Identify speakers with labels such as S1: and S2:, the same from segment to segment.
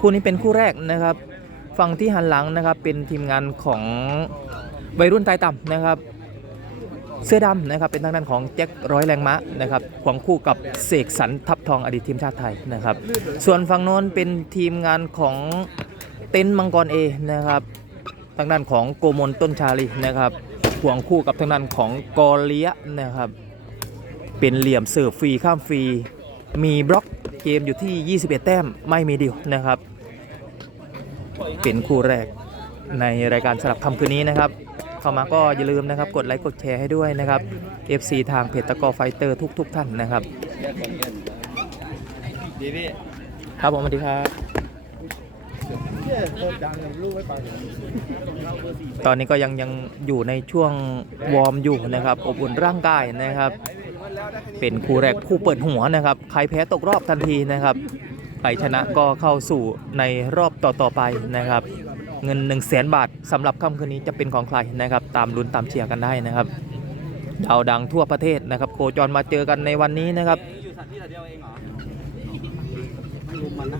S1: คู่นี้เป็นคู่แรกนะครับ ฝั่งที่หันหลังนะครับเป็นทีมงานของวัยรุ่นไตต่ำนะครับ เสื้อดำนะครับเป็นทางด้านของแจ็คร้อยแรงม้านะครับควงคู่กับเสกสรรทับทองอดีตทีมชาติไทยนะครับ ส่วนฝั่งโน้นเป็นทีมงานของเต็นท์มังกรเอนะครับทางด้านของโกมลต้นชาลีนะครับควงคู่กับทางด้านของกอเลียนะครับ เป็นเหลี่ยมเสิร์ฟฟรีข้ามฟรี มีบล็อกเกมอยู่ที่ 21 แต้มไม่มีเดียวนะครับ เป็นคู่แรกในรายการสลับคำคืนนี้นะครับ เข้ามาก็อย่าลืมนะครับ กดไลค์กดแชร์ให้ด้วยนะครับ FC ทางเพจตะกอไฟเตอร์ทุกๆท่านนะครับ
S2: ดีพี่
S1: ครับผมสวัสดีครับตอนนี้ก็ยังยังอยู่ในช่วงวอร์มอยู่นะครับ อบอุ่นร่างกายนะครับ เป็นคู่แรกคู่เปิดหัวนะครับ ใครแพ้ตกรอบทันทีนะครับ ใครชนะก็เข้าสู่ในรอบต่อๆไปนะครับ เงิน 1 0 0 0 0แสนบาทสำหรับค่ำคืนนี้จะเป็นของใครนะครับ ตามลุ้นตามเชียร์กันได้นะครับดาวดังทั่วประเทศนะครับ โคจรมาเจอกันในวันนี้นะครับ
S2: อยู่สัตว์ที่เดียวเองเหรอไม่รู้มันนะ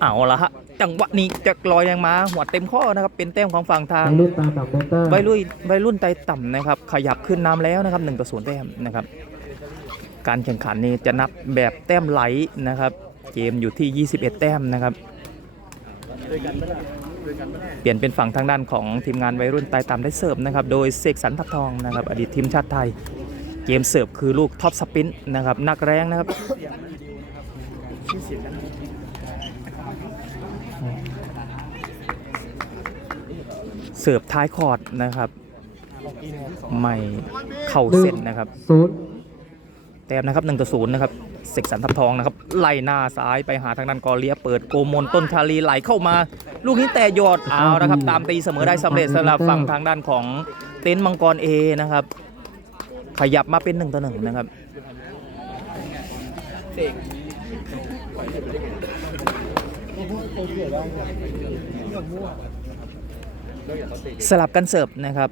S1: เอาละฮะจังหวะนี้จะลอยยังมาหัวเต็มข้อนะครับ เป็นแต้มของฝั่งทาง
S3: วัยรุ่นตามต่างโมเตอร์
S1: วัยรุ่นวัยรุ่นไตต่ำนะครับ ขยับขึ้นน้ำแล้วนะครับ1ต่อ0แต้มนะครับ การแข่งขันนี้จะนับแบบแต้มไหลนะครับ เกมอยู่ที่ 21 แต้มนะครับ เปลี่ยนเป็นฝั่งทางด้านของทีมงานวัยรุ่นไตต่ำได้เสิร์ฟนะครับ โดยเสกสรรทับทองนะครับ อดีตทีมชาติไทย เกมเสิร์ฟคือลูกท็อปสปินนะครับนักแรงนะครับเสิร์ฟท้ายคอร์ดนะครับ ไม่เข่าเส้นนะครับ
S3: ศูนย์
S1: แต้มนะครับ1ต่อ0นะครับเสกสรรทับทองนะครับไล่หน้าซ้ายไปหาทางด้านกอเลีย เปิดโกมลต้นชาลีไหลเข้ามา ลูกนี้แต่ยอดเอานะครับ ตามตีเสมอได้สำเร็จสำหรับฝั่งทางด้านของเต็นท์มังกรเอนะครับ ขยับมาเป็น1ต่อ1นะครับสลับกันเสิร์ฟนะครับ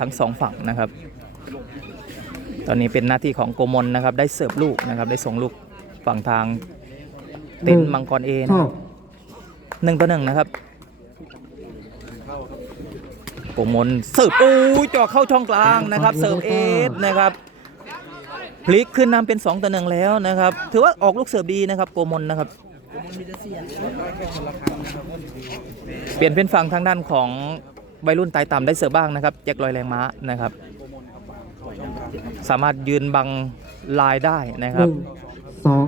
S1: ทั้งสองฝั่งนะครับ ตอนนี้เป็นหน้าที่ของโกมลนะครับ ได้เสิร์ฟลูกนะครับ ได้ส่งลูกฝั่งทางเต็นท์มังกรเอนะ
S3: เข้า
S1: ครับหนึ่งต่อหนึ่งนะครับโกมลเสิร์ฟโอ้ยจ่อเข้าช่องกลางนะครับ เสิร์ฟเอสนะครับพลิกขึ้นนำเป็น 2ต่อหนึ่งแล้วนะครับ ถือว่าออกลูกเสิร์ฟดีนะครับ โกมลนะครับ เปลี่ยนเป็นฝั่งทางด้านของวัยรุ่นไตต่ำได้เสิร์ฟบ้างนะครับแจ็คลอยแรงม้านะครับ สามารถยืนบังลายได้นะค
S3: ห
S1: รับ
S3: นึ่งสอง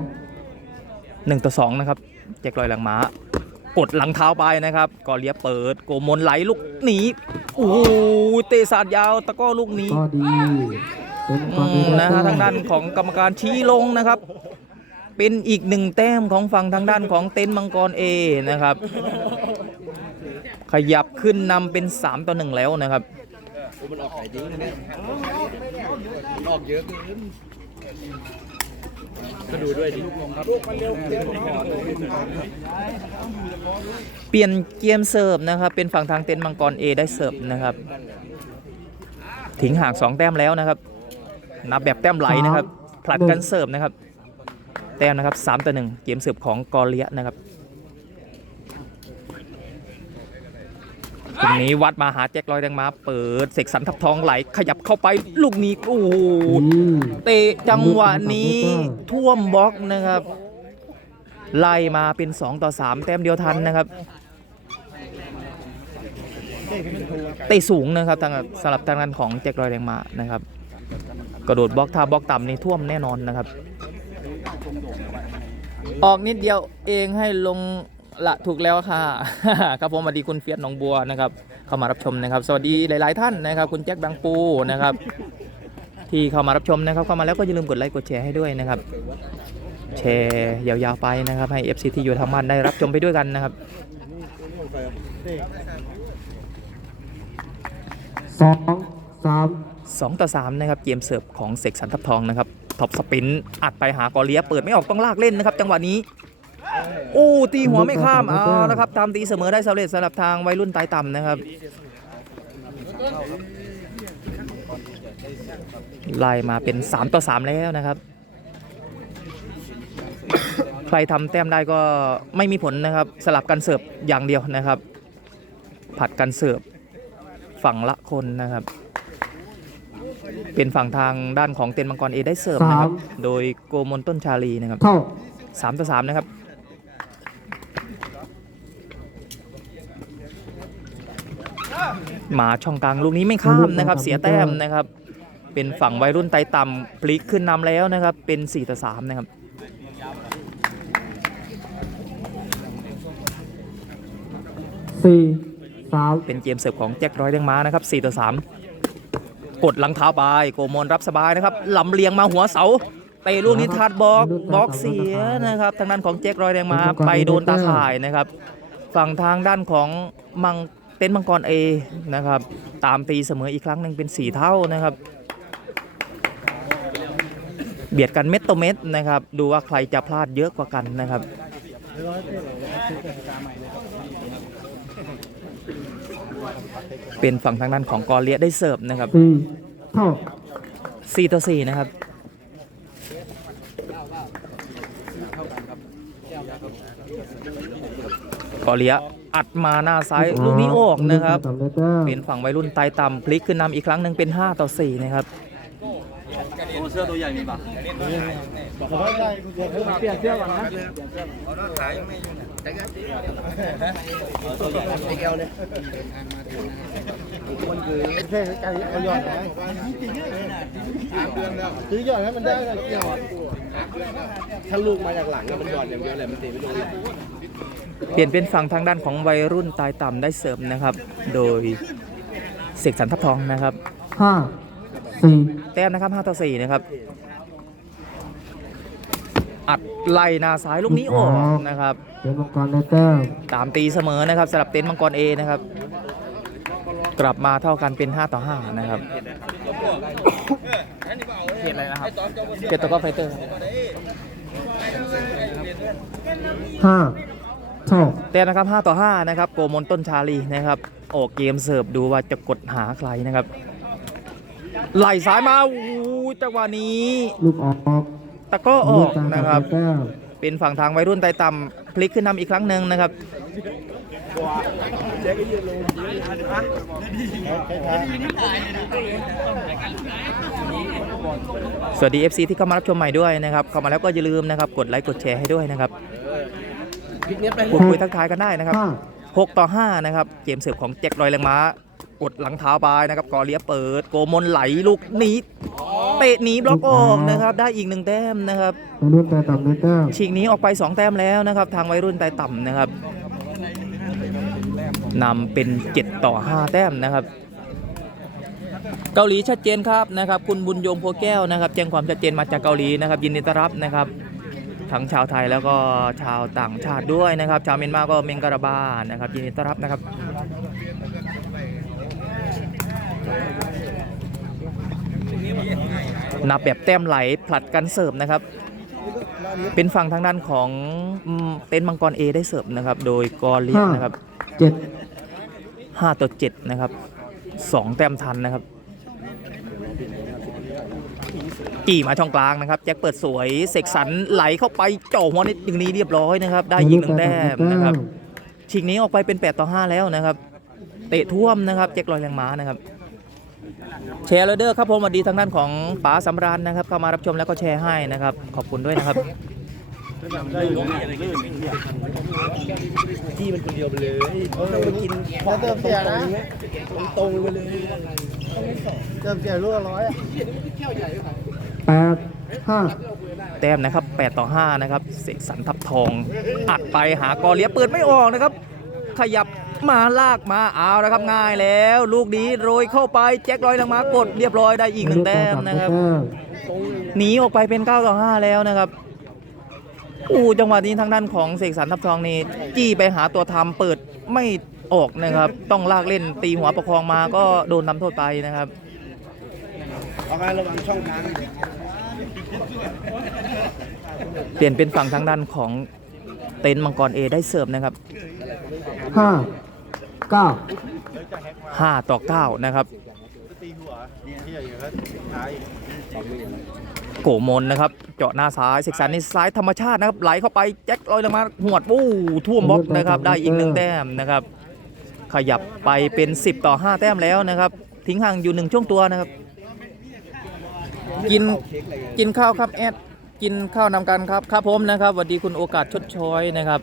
S1: หนึ่งต่อสองนะครับแจ็คลอยแรงม้ากดหลังเท้าไปนะครับกอเลียเปิดโกมลไหลลูกหนีโอ้โหเตะสาดยาวตะกร้อลูกนี้
S3: ก็ดีเป็น
S1: อื
S3: ความดี
S1: มนะฮะทางด้านของกรรมการชี้ลงนะครับ เป็นอีกหนึ่งแต้มของฝั่งทางด้านของเต็นท์มังกรเอนะครับ ขยับขึ้นนำเป็น 3 ต่อ 1 แล้วนะครับ
S2: มันออกไข่ดิ้งนะเนี่ยมันออกเยอะเกินก็ดูด้วยดิลูกลงครับลูกมันเร็วเร็ว
S1: เปลี่ยนเกมเสิร์ฟนะครับ เป็นฝั่งทางเต็นท์มังกรเอได้เสิร์ฟนะครับทิ้งห่าง2แต้มแล้วนะครับ นับแบบแต้มไหลนะครับ ผลัดกันเสิร์ฟนะครับ แต้มนะครับ3ต่อ1เกมเสิร์ฟของกอเลียนะครับ ตรงนี้วัดมาหาแจ็คลอยแดงมาเปิดเสกสรรทับทองไหลขยับเข้าไปลูกนี้โอ้โห
S3: ดี
S1: เตะจังหวะนี้ท่วมบล็อกนะครับ ไล่มาเป็น 2 ต่อ 3 แต้มเดียวทันนะครับเตะสูงนะครับทางสำหรับทางด้านของแจ็คลอยแดงมานะครับ กระโดดบล็อกท่าบล็อกต่ำนี่ท่วมแน่นอนนะครับ ออกนิดเดียวเองให้ลง ละถูกแล้วค่ะ ครับผมสวัสดีคุณเฟียสหนองบัวนะครับ เข้ามารับชมนะครับ สวัสดีหลาย ๆ ท่านนะครับ คุณแจ็คบางปูนะครับ ที่เข้ามารับชมนะครับ เข้ามาแล้วก็อย่าลืมกดไลค์กดแชร์ให้ด้วยนะครับ แชร์ยาวๆไปนะครับ ให้ FC ที่อยู่ทางบ้านได้รับชมไปด้วยกันนะครับ
S3: สองสาม
S1: 2ต่อ3นะครับเกมเสิร์ฟของเสกสรรทับทองนะครับท็อปสปินอัดไปหากอเลียเปิดไม่ออกต้องลากเล่นนะครับ จังหวะนี้ โอ้ตีหัวไม่ข้ามเอานะครับตามตีเสมอได้สำเร็จสำหรับทางวัยรุ่นตายต่ำนะครับไล่มาเป็น 3 ต่อ 3 แล้วนะครับ ใครทำแต้มได้ก็ไม่มีผลนะครับ สลับกันเสิร์ฟอย่างเดียวนะครับ ผัดกันเสิร์ฟฝั่งละคนนะครับ เป็นฝั่งทางด้านของเต็นมังกรเอได้เสิร์ฟนะครับ โดยโกมลต้นชาลีนะครับ
S3: เท่า
S1: สามต่อสามนะครับ มาช่องกลางลูกนี้ไม่ข้ามนะครับ เสียแต้มนะครับ เป็นฝั่งวัยรุ่นไต่ต่ำพลิกขึ้นนำแล้วนะครับ เป็น4ต่อ3นะครับ
S3: สี่สาม
S1: เป็นเกมเสิร์ฟของแจ็คร้อยเลี้ยงม้านะครับ4ต่อ3กดหลังเท้าไปโกมลรับสบายนะครับลำเลียงมาหัวเสาเตะลูกนี้ทัดบล็อกบล็อกเสียนะครับ ทางด้านของแจ็คร้อยเลี้ยงม้าไปโดนตาข่ายนะครับ ฝั่งทางด้านของมัง เต็นท์มังกรเอนะครับ ตามตีเสมออีกครั้งหนึ่งเป็น 4 เท่านะครับ เบียดกันเม็ดต่อเม็ดนะครับ ดูว่าใครจะพลาดเยอะกว่ากันนะครับเป็นฝั่งทางด้านของกอเลียได้เสิร์ฟนะครับ
S3: สี่เท่า
S1: 4ต่อ4นะครับ กอเลีย อัดมาหน้าซ้ายลูกนี้ออกนะครับ
S3: สามได้แต้ม
S1: เป็นฝั่งวัยรุ่นไตต่ำพลิกขึ้นนำอีกครั้งหนึ่งเป็น 5 ต่อ 4 นะครับ
S2: เสื้อตัวใหญ่มีปะ
S3: เปลี่ยนเสื้อก่อนนะ
S2: ไอ้แก้วเนี่ย
S3: เท่ใจเอาหยอดไหมซื้อหยอดให้มันได้เลยหยอด
S2: ถ้าลูกมาจากหลังก็มันหย่อนอย่างเดียวแหละมันตีไม่โดน
S1: เปลี่ยนเป็นฝั่งทางด้านของวัยรุ่นตายต่ำได้เสิร์ฟนะครับ โดยเสกสรรทับทองนะครับ
S3: ห้าสี่
S1: แต้มนะครับ5ต่อ4นะครับ อัดไล่หนาซ้ายลูกนี้ออกนะครับ
S3: เป็นมังกรได้แต้ม
S1: ตามตีเสมอนะครับสำหรับเต็นท์มังกรเอนะครับ กลับมาเท่ากันเป็น5ต่อ5นะครับเขตอะไรนะครับเขตตะก้อไฟเตอร์
S3: ห้า เท่า
S1: แต้มนะครับ 5 ต่อ 5 นะครับ โกมลต้นชาลีนะครับออกเกมเสิร์ฟดูว่าจะกดหาใครนะครับ ไหล่ซ้ายมาอู้จังหวะนี้
S3: ลูกออก
S1: ตะกร้อออก
S3: ลูกกลาง
S1: นะครับ
S3: ได้แต้ม
S1: เป็นฝั่งทางวัยรุ่นไต่ต่ำพลิกขึ้นนำอีกครั้งหนึ่งนะครับสวัสดี FC ที่เข้ามารับชมใหม่ด้วยนะครับ เข้ามาแล้วก็อย่าลืมนะครับ กดไลค์กดแชร์ให้ด้วยนะครับ
S2: พลิกเนี้ยไป
S1: พูดคุยทักทายกันได้นะครับ
S3: ห้า
S1: 6ต่อ 5 นะครับ เกมเสิร์ฟของแจ็คลอยแรงม้ากดหลังเท้าไปนะครับกอเลียเปิด โกมลไหลลูกหนีเตะหนีบล็อกออกนะครับ ได้อีกหนึ่งแต้มนะครับ
S3: วัยรุ่นแต่ต่ำได้แต้ม
S1: ฉีกหนี้ออกไป 2 แต้มแล้วนะครับ ทางวัยรุ่นไต่ต่ำนะครับนำเป็น 7 ต่อ 5 แต้มนะครับ เกาหลีชัดเจนครับนะครับ คุณบุญยงโพแก้วนะครับแจ้งความชัดเจนมาจากเกาหลีนะครับ ยินดีต้อนรับนะครับ ทั้งชาวไทยแล้วก็ชาวต่างชาติด้วยนะครับ ชาวเมียนมาก็เมงการาบานะครับยินดีต้อนรับนะครับนับแบบแต้มไหลผลัดกันเสิร์ฟนะครับ เป็นฝั่งทางด้านของอืมเต็นท์มังกรเอได้เสิร์ฟนะครับ โดยกอเลียนนะครับ
S3: เจ็ด
S1: 5ต่อ7นะครับ2แต้มทันนะครับ กี่มาช่องกลางนะครับ แจ็คเปิดสวยเสกสรรไหลเข้าไปเจ่อหัวนิดอย่างนี้เรียบร้อยนะครับ ได้ยิงหนึ่งแต้มนะครับชิงนี้ออกไปเป็น 8 ต่อ 5 แล้วนะครับ เตะท่วมนะครับแจ็คลอยแรงม้านะครับแชร์เลเด้อครับผมสวัสดีทางด้านของป๋าสำราญนะครับ เข้ามารับชมแล้วก็แชร์ให้นะครับ ขอบคุณด้วยนะครับ
S2: ที่มันคนเดียวไปเลยต้องมากินแล้วเติมเสียนะตรงไปเลย
S3: เติมเสียลูกร้อย แปดห้า
S1: แต้มนะครับ 8 ต่อ 5 นะครับ เสกสรรทับทองอัดไปหากอเลียเปิดไม่ออกนะครับ ขยับมาลากมาเอาแล้วครับง่ายแล้ว ลูกนี้โรยเข้าไปแจ็คลอยลงมากดเรียบร้อยได้อีกหนึ่งแต้มนะครับหนีออกไปเป็น 9 ต่อ 5 แล้วนะครับอู้จังหวะนี้ทางด้านของเสกสรรทับทองนี่จี้ไปหาตัวทำเปิดไม่ออกนะครับ ต้องลากเล่นตีหัวประคองมาก็โดนนำโทษไปนะครับ
S2: เอาการระวังช่องทาง
S1: เปลี่ยนเป็นฝั่งทางด้านของเต็นท์มังกรเอได้เสิร์ฟนะครับ
S3: ห้าเก้า
S1: 5ต่อ9นะครับโกมลนะครับ เจาะหน้าซ้ายเสกสรรในซ้ายธรรมชาตินะครับ ไหลเข้าไปแจ็คลอยลงมาหวดวู้ท่วมบล็อกนะครับ ได้อีกหนึ่งแต้มนะครับ ขยับไปเป็น 10 ต่อ 5 แต้มแล้วนะครับ ทิ้งห่างอยู่หนึ่งช่วงตัวนะครับ กินกินข้าวครับแอดกินข้าวนำกันครับครับผมนะครับสวัสดีคุณโอกาสชดช้อยนะครับ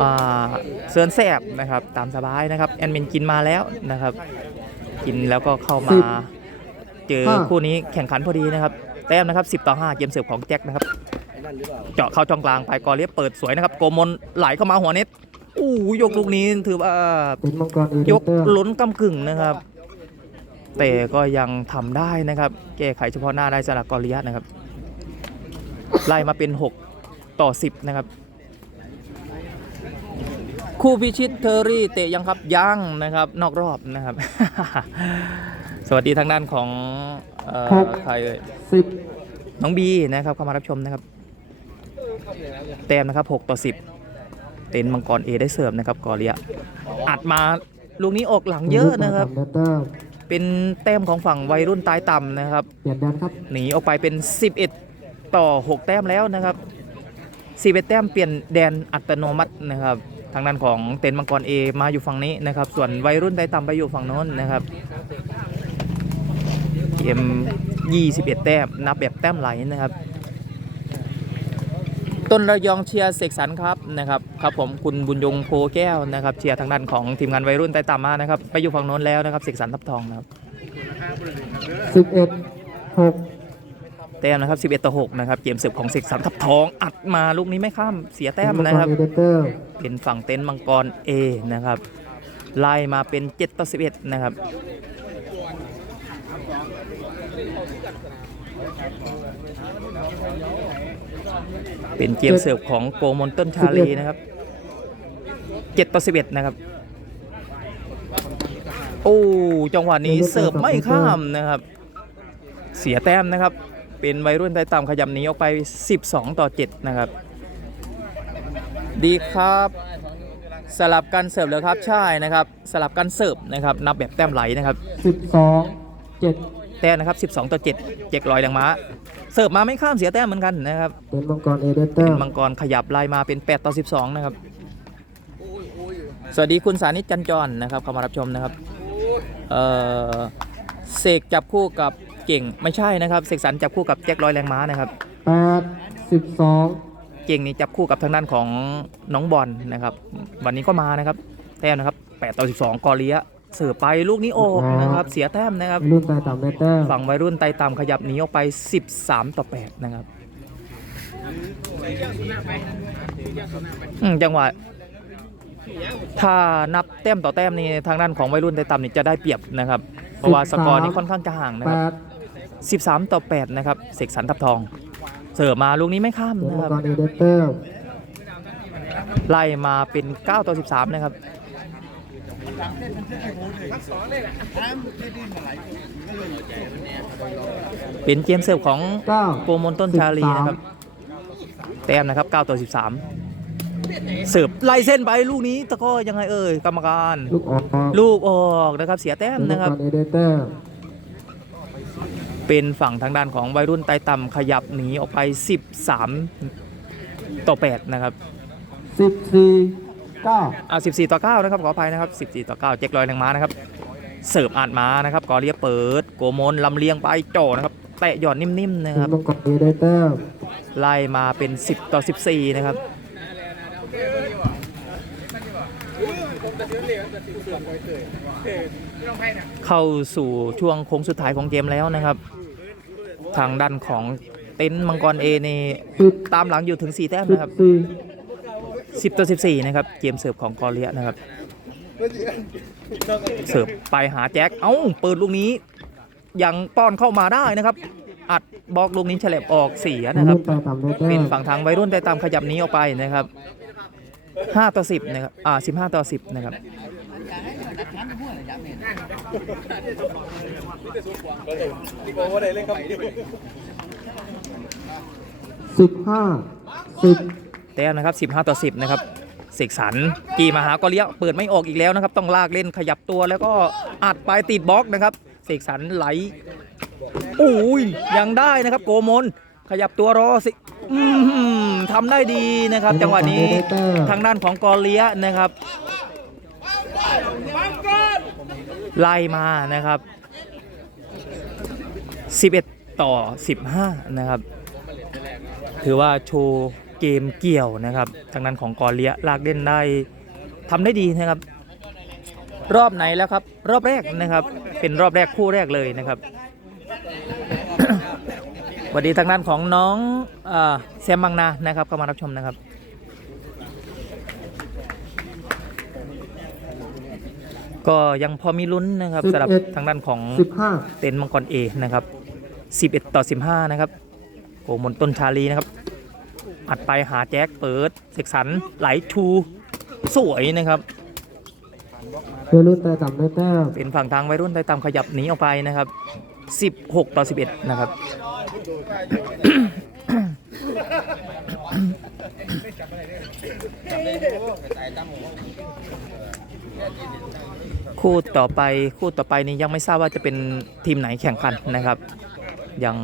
S1: อ่าเสือนแสบนะครับ ตามสบายนะครับแอดมินกินมาแล้วนะครับ กินแล้วก็เข้ามา
S3: สิบ
S1: เจอ
S3: ห้า
S1: คู่นี้แข่งขันพอดีนะครับ แต้มนะครับ 10 ต่อ 5 เกมเสิร์ฟของแจ็คนะครับ
S2: ไอ้นั่นหรือเปล่า
S1: เจาะเข้าช่องกลางไปกอเลียบเปิดสวยนะครับ โกมลไหลเข้ามาหัวเน็ตอู้ยกลูกนี้ถือว่า
S3: เป็นมังกรเอเด
S1: ยก
S3: เตอร์
S1: ล้นกำกึ่งนะครับ แต่ก็ยังทำได้นะครับ แก้ไขเฉพาะหน้าได้สำหรับกอริยะนะครับ ไล่มาเป็น 6 ต่อ 10 นะครับ คู่พิชิตเทอรี่เตะยังครับยังนะครับ นอกรอบนะครับ สวัสดีทางด้านของเอ่อใครเอ่ย
S3: สิบ
S1: น้องบีนะครับเข้ามารับชมนะครับ แต้มนะครับ 6 ต่อ 10 เต็นมังกรเอได้เสิร์ฟนะครับกอเรียอัดมาลูกนี้ออกหลังเยอะนะครับ
S3: เดเตอร์
S1: เป็นแต้มของฝั่งวัยรุ่นตายต่ำนะครับ
S3: เปลี่ยนแดนครับ
S1: หนีออกไปเป็น 11 ต่อ 6 แต้มแล้วนะครับ11แต้มเปลี่ยนแดนอัตโนมัตินะครับทางด้านของเต็นมังกรเอมาอยู่ฝั่งนี้นะครับ ส่วนวัยรุ่นตายต่ำไปอยู่ฝั่งโน้นนะครับเกม21 แต้มนับแบบแต้มไหลนะครับ ต้นระยองเชียร์เสกสรรครับนะครับครับผมคุณบุญยงโพแก้วนะครับเชียร์ทางด้านของทีมงานวัยรุ่นใต้ต่ำมานะครับไปอยู่ฝั่งโน้นแล้วนะครับเสกสรรทับทองนะครับ
S3: สิบเอ็ดหก
S1: แต้มนะครับ 11 ต่อ 6 นะครับ เกมเสิร์ฟของเสกสรรทับทองอัดมาลูกนี้ไม่ข้ามเสียแต้ม
S3: มัง
S1: นะ
S3: ก
S1: ค
S3: ร
S1: รับ
S3: เอเดเตอร์
S1: เป็นฝั่งเต็นท์มังกร A นะครับ ไล่มาเป็น 7 ต่อ 11 นะครับ เป็นเกมเสิร์ฟของโกมอนเต้นชาลีนะครับ7ต่อ11นะครับ โอ้จังหวะนี้เสิร์ฟไม่ข้ามนะครับ เสียแต้มนะครับ เป็นวัยรุ่นไทยต่ำขยับหนีออกไป12ต่อ7นะครับ ดีครับสลับกันเสิร์ฟเลยครับใช่นะครับ สลับกันเสิร์ฟนะครับ นับแบบแต้มไหลนะครับ
S3: สิบสองเจ็ด
S1: แต้มนะครับ 12 ต่อ 7 เจ็กลอยแรงม้า เสิร์ฟมาไม่ข้ามเสียแต้มเหมือนกันนะครับ
S3: เป็นมังกรเอเดเตอ
S1: เป็น
S3: ร์
S1: มังกรขยับไล่มาเป็น 8 ต่อ 12 นะครับ สวัสดีคุณสานิตจันจรนะครับเข้ามารับชมนะครับ เอ่อเสกจับคู่กับเก่งไม่ใช่นะครับ เสกสรรจับคู่กับแจ็คลอยแรงม้านะครับ
S3: แปดสิบสอง
S1: เก่งนี่จับคู่กับทางด้านของน้องบอลนะครับ วันนี้ก็มานะครับ แต้มนะครับ8ต่อ12 กอเลีย เสือไปลูกนี้โอกนะครับเสียแต้มนะครับ
S3: รุ่นตายต่ำเดเตอร์
S1: ฝั่งวัยรุ่นไต่ต่ำขยับหนีออกไป 13 ต่อ 8 นะครับอืมจังหวะถ้านับแต้มต่อแต้มนี่ทางด้านของวัยรุ่นไต่ต่ำนี่จะได้เปรียบนะครับ เพราะว่าสกอร์นี่ค่อนข้างจะห่างนะ
S3: แป
S1: ครับ
S3: ด
S1: 13 ต่อ 8 นะครับเสกสรรทับทอง เสิร์ฟมาลูกนี้ไม่ข้าม
S3: เป็น
S1: นะ
S3: มั
S1: ค
S3: ง
S1: รับ
S3: กรเอเดเตอร์
S1: ไล่มาเป็น9ต่อ13นะครับเป็นเกมเสิร์ฟของ
S3: เก้า
S1: โกมลต้นชาลีนะครับ แต้มนะครับ9ต่อ13 เสิร์ฟไล่เส้นไปลูกนี้ตะก้อยังไงเอ่ยกรรมการ
S3: ลูกออก
S1: ลูกออกนะครับเสียแต้ม
S3: เป็นมัง
S1: นะครับ
S3: กรเอเดเตอร์
S1: เป็นฝั่งทางด้านของวัยรุ่นไต่ต่ำขยับหนีออกไป 13 ต่อ 8 นะครับ
S3: สิบสี่ เก้า
S1: อ่า14ต่อ9นะครับขออภัยนะครับ14ต่อ9เจ็คลอยแรงม้านะครับเสิร์ฟอาดมานะครับกอเลียเปิดโกมลลำเลียงไปโจนะครับแตะหย่อนนิ่มๆนะ
S3: เป็
S1: คนรับ
S3: มังกรเอเดเตอร์
S1: ไล่มาเป็น 10 ต่อ 14 นะครับเข้าสู่ช่วงโค้งสุดท้ายของเกมแล้วนะครับ ทางด้านของเต็นท์มังกรเอนี่
S3: สิบ
S1: ตามหลังอยู่ถึง 4 แต้ม
S3: สิบ
S1: นะครับ
S3: สี่
S1: 10ต่อ14 นะครับ เกมเสิร์ฟของกอเลียนะครับ เสิร์ฟไปหาแจ็ค เอ้า เปิดลูกนี้ ยังป้อนเข้ามาได้นะครับ อัดบล็อกลูกนี้เฉลบออกเสียนะครับ
S3: เป็
S1: นฝั่งทางวัยรุ่นได้ตามขยับนี้ออกไปนะครับ5ต่อ10นะครับ อ่า15ต่อ10 นะครับ
S3: สิบห้าสิบ
S1: แต้มนะครับ 15 ต่อ 10 นะครับเสกสรรกีมาหากอเลี้ยเปิดไม่ออกอีกแล้วนะครับ ต้องลากเล่นขยับตัวแล้วก็อัดไปติดบล็อกนะครับเสกสรรไหลอุ้ยยังได้นะครับโกมลขยับตัวรอสิอืมทำได้ดีนะครับ จังหวะนี้ทางด้านของกอเลียนะครับ ไล่มานะครับ 11 ต่อ 15 นะครับ ถือว่าโชว์ เกมเกี่ยวนะครับทางนั้นของกอเลียลากเล่นได้ทำได้ดีนะครับ รอบไหนแล้วครับ รอบแรกนะครับ เป็นรอบแรกคู่แรกเลยนะครับสวัสดีทางด้านของน้องอาแซมบังนานะครับเข้ามารับชมนะครับก็ยังพอมีลุ้นนะครับสำหรับทางด้านของ
S3: สิบห้า
S1: เต็นท์มังกรเอนะครับ 11 ต่อ 15 นะครับโกมลต้นชาลีนะครับ อัดไปหาแจ็คเปิดเสกสรรไหลชูสวยนะครับ
S3: วัยรุ่นแต่ต่ำได้แต้ม
S1: เป็นฝั่งทางวัยรุ่นไทยตามขยับหนีออกไปนะครับ 16 ต่อ 11 นะครับ คู่ต่อไปคู่ต่อไปนี้ยังไม่ทราบว่าจะเป็นทีมไหนแข่งขันนะครับ ยัง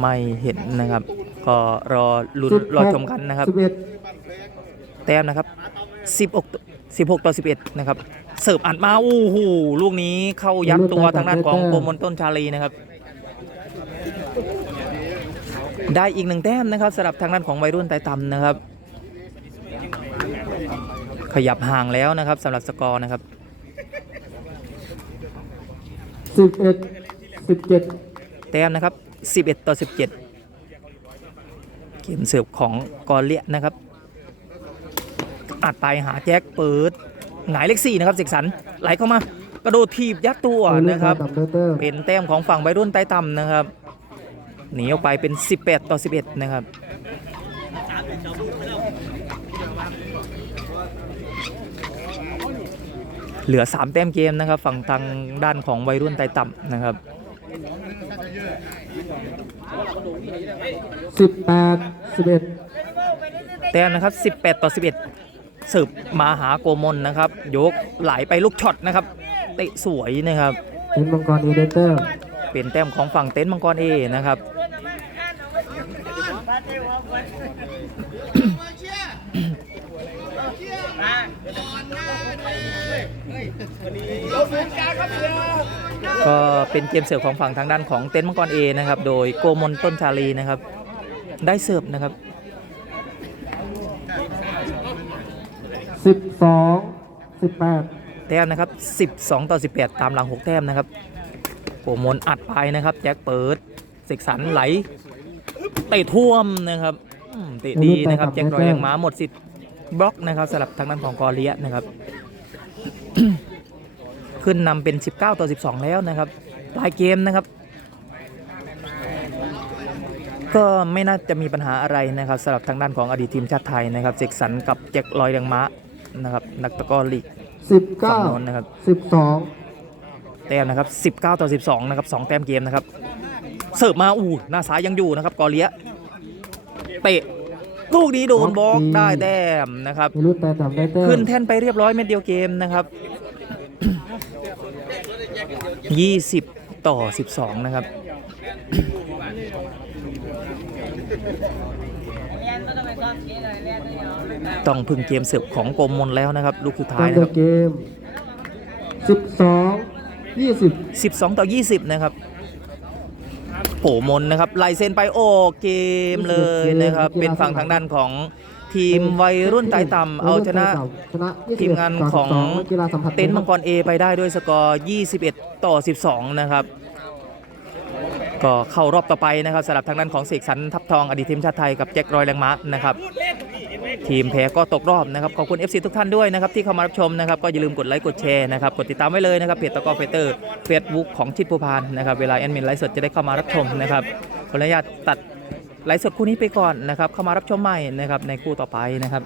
S1: ไม่เห็นนะครับ ก็รอลุ้นรอชมกันนะครับ
S3: สิบเอ็ด
S1: แต้มนะครับ16 16ต่อ11 นะครับ เสิร์ฟอัดมาโอ้โหลูกนี้เข้ายัดตัวทางด้านของโกมลต้นชาลีนะครับ ได้อีกหนึ่งแต้มนะครับสำหรับทางด้านของวัยรุ่นไต่ต่ำนะครับ ขยับห่างแล้วนะครับสำหรับสกอร์นะครับ
S3: สิบเอ็ดสิบเจ็ด
S1: แต้มนะครับ 11 ต่อ 17 เกมเสิร์ฟของกอเลียนะครับอัดไปหาแจ็คเปิดหงายเลขสี่นะครับเสกสรรไหลเข้ามากระโดดถีบยัดตัวนะครับ เป็นแต้มของฝั่งวัยรุ่นใต้ต่ำนะครับหนีออกไปเป็น 18 ต่อ 11 นะครับเหลือ 3 แต้มเกมนะครับ ฝั่งทางด้านของวัยรุ่นใต้ต่ำนะครับ
S3: สิบแปดสิบเอ็ด
S1: แต้มนะครับ18ต่อ11สืบมาหาโกมลนะครับ ยกไหลไปลูกช็อตนะครับเตะสวยนะครับ
S3: เป็นมังกรเอได้แต้ม
S1: เป็นแต้มของฝั่งเต็นท์มังกรเอนะครับก็เป็นเกมเสิร์ฟของฝั่งทางด้านของเต็นท์มังกรเอนะครับ โดยโกมลต้นชาลีนะครับ ได้เสิร์ฟนะครับ
S3: สิบสองสิบแปด
S1: แต้มนะครับ 12 ต่อ 18 ตามหลัง 6 แต้มนะครับโกมลอัดไปนะครับ แจ็คเปิดเสกสรรไหลเตะท่วมนะครับอืมเตะดีนะครับ แจ็ครอยยังม้าหมดสิทธิ์บล็อกนะครับสำหรับทางด้านของกอเลียนะครับ ขึ้นนำเป็น 19 ต่อ 12 แล้วนะครับปลายเกมนะครับ ก็ไม่น่าจะมีปัญหาอะไรนะครับสำหรับทางด้านของอดีตทีมชาติไทยนะครับเสกสรรกับแจ็คลอยยังม้านะครับนักตะกร้อลีก
S3: สิบเก้า
S1: ฝั่งโน้นนะครับ
S3: สิบสอง
S1: แต้มนะครับ19ต่อ12นะครับ2แต้มเกมนะครับเสิร์ฟมาอู้หน้าซ้ายยังอยู่นะครับกอเลียเตะลูกนี้โดนบล็อกได้แต้มนะครับ
S3: วัยรุ่นแต่ต่ำได้แต้ม
S1: ขึ้นแท่นไปเรียบร้อยเม็ดเดียวเกมนะครับ 20ต่อ12นะครับ ต้องพึ่งเกมเสิร์ฟของโกมลแล้วนะครับ ลูกสุดท้าย
S3: ตาม
S1: นะ
S3: เด
S1: ครั
S3: อะเกมสิบสองยี่สิบ
S1: บ12ต่อ20นะครับโผมนนะครับไล่เส้นไปโอเกมเลยนะครับ เป็นฝั่งทางด้านของ ทีมวัยรุ่นไต่ต่ำเอาชนะ
S3: ชนะ21
S1: ทีมงานของ
S3: ต่12กีฬาสัมผัส
S1: เต็นท์มังกร A ไปได้ด้วยสกอร์ 21 ต่อ 12 นะครับ ก็เข้ารอบต่อไปนะครับสำหรับทางด้านของเสกสรรทับทองอดีตทีมชาติไทยกับแจ็ครอยแรงม้านะครับทีมแพ้ก็ตกรอบนะครับขอบคุณ FC ทุกท่านด้วยนะครับที่เข้ามารับชมนะครับก็อย่าลืมกดไลค์กดแชร์นะครับกดติดตามไว้เลยนะครับเพจตะกอเฟเตอร์เฟซบุ๊กของชิดภูพานนะครับเวลาแอดมินไลฟ์สดจะได้เข้ามารับชมนะครับขออนุญาตตัด ไลฟ์สดคู่นี้ไปก่อนนะครับ เข้ามารับชมใหม่นะครับในคู่ต่อไปนะครับ